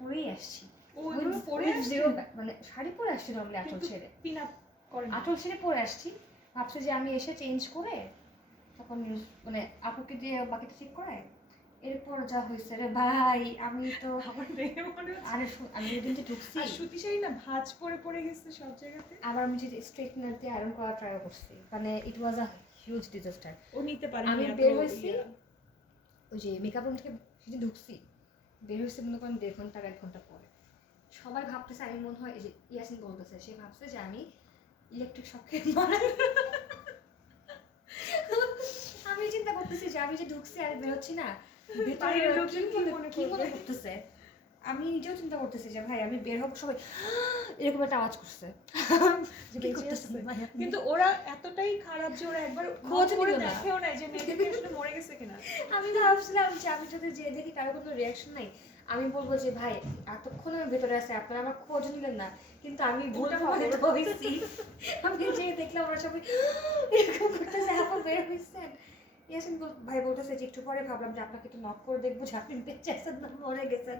পরেই আসছি। পরে মানে শাড়ি পরে আসছি নর্মালি আঁচল ছেড়ে আঁচল ছেড়ে পরে আসছি। ভাবছি যে আমি এসে চেঞ্জ করে তখন মানে আপুকে দিয়ে বাকিটা ঠিক করায় এরপর যা হয়েছে রে ভাই আমি তো আমার দেখে মনে আরে আমি যেদিন যে ঢুকছি। আর সুতি শাড়ি না ভাঁজ পরে পড়ে গেছে সব জায়গাতে। আবার আমি যে স্ট্রেটনার দিয়ে আয়রন করা ট্রাই করছি। মানে ইট ওয়াজ আ হিউজ ডিজাস্টার ও নিতে পারে আমি বের হয়েছি, ওই যে মেকআপ রুম থেকে সেদিন ঢুকছি। বের হয়েছে মনে করেন দেড় ঘণ্টা এক ঘণ্টা পরে। সবাই ভাবতেছে আমি মনে হয় ইয়াসিন বলতেছে সে ভাবছে যে আমি ইলেকট্রিক মারা আমি চিন্তা করতেছি যে আমি যে ঢুকছি আর বেরোচ্ছি না কি মনে? করতেছে আমি নিজেও চিন্তা করতেছি যে ভাই আমি বের হব। সবাই এরকম একটা আওয়াজ করছে? কিন্তু ওরা এতটাই খারাপ যে ওরা একবার খোঁজ খোঁজ করে দেখেও না যে মেয়েটা আসলে মরে গেছে কিনা। আমি ভাবছিলাম যে আমি যদি যে দেখি কারও কোনো রিয়াকশন নাই। আমি বলব যে ভাই এতক্ষণ আমি ভেতরে আছি আপনারা আমার খোঁজ নিলেন না কিন্তু আমি ভুলটা প্রমাণিত হয়েছি আমি যে দেখলাম ওরা সবাই এরকম করতেছে আপা বের হয়েছেন ইয়াসিন ভাই বলতেছে যে একটু পরে ভাবলাম যে আপনাকে একটু নক করে দেখব যে আপনি বেঁচে আছেন না মরে গেছেন।